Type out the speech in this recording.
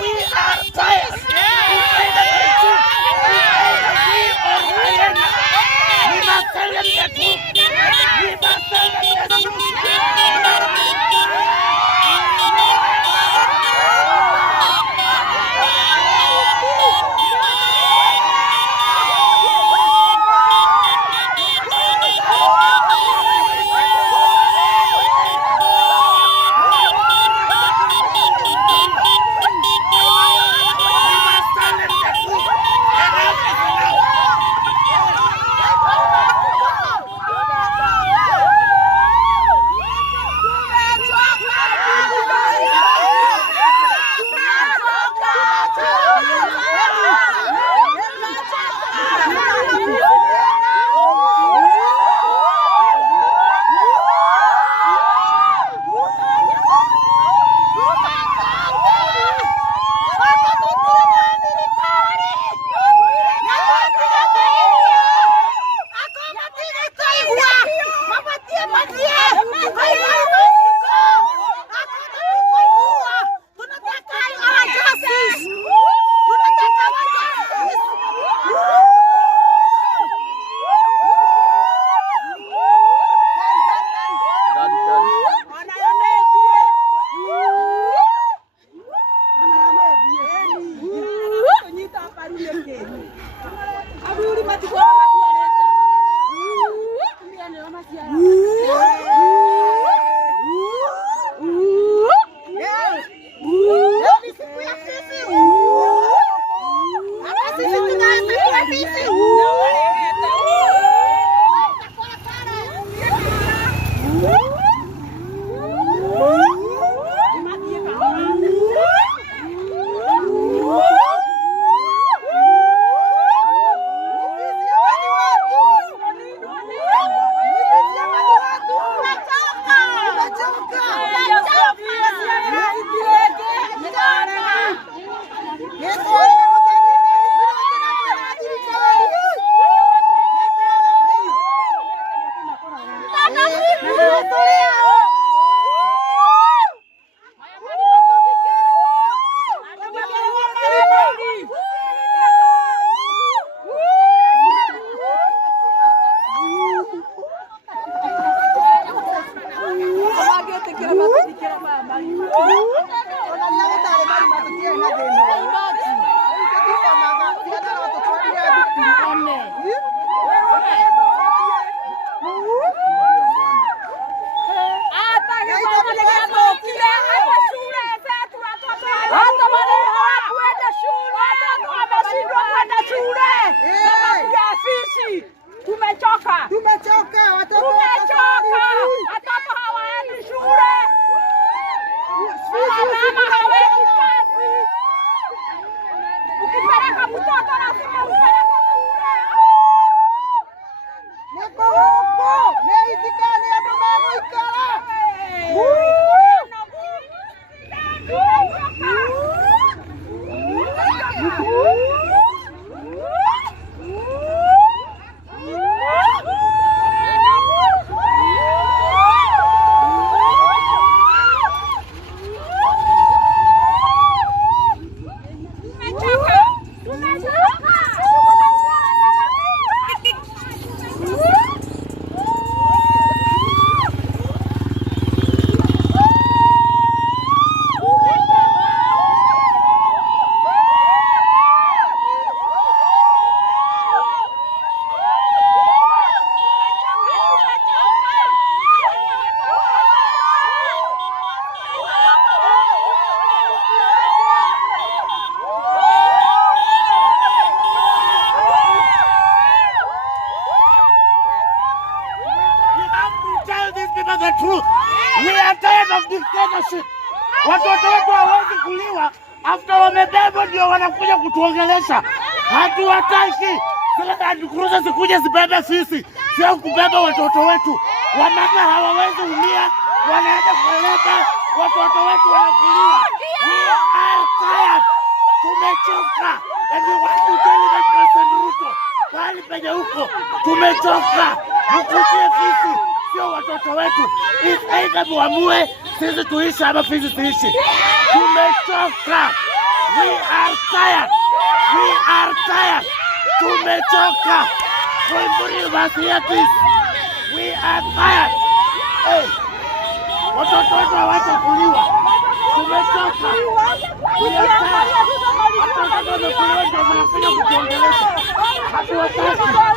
We are tired. We must tell them the truth. We must tell them the truth. The truth. We are tired of dictatorship. Watoto wetu hawezi kuliwa after wamebeba ndio wanakuja kutuongelesha. Hatuwataki. Serikali kuruza sikuje zibebe sisi. Sio kubeba watoto wetu. Wamama hawawezi umia, wanaenda kuleta watoto wetu wanakuliwa. We are tired. Tumechoka. And we want to tell the President Ruto. Pali penye huko. Tumechoka. Mkutie sisi. Sio watoto wetu. Aidha muamue sisi tuishi ama sisi tuishi. Tumechoka. We are tired. We are tired. Tumechoka. We are tired. Hey. Watoto wetu hawacha kuliwa. Tumechoka. We are tired. Watoto wetu kuliwa ndio mnakuja kutuongelesha. Hatuwataki.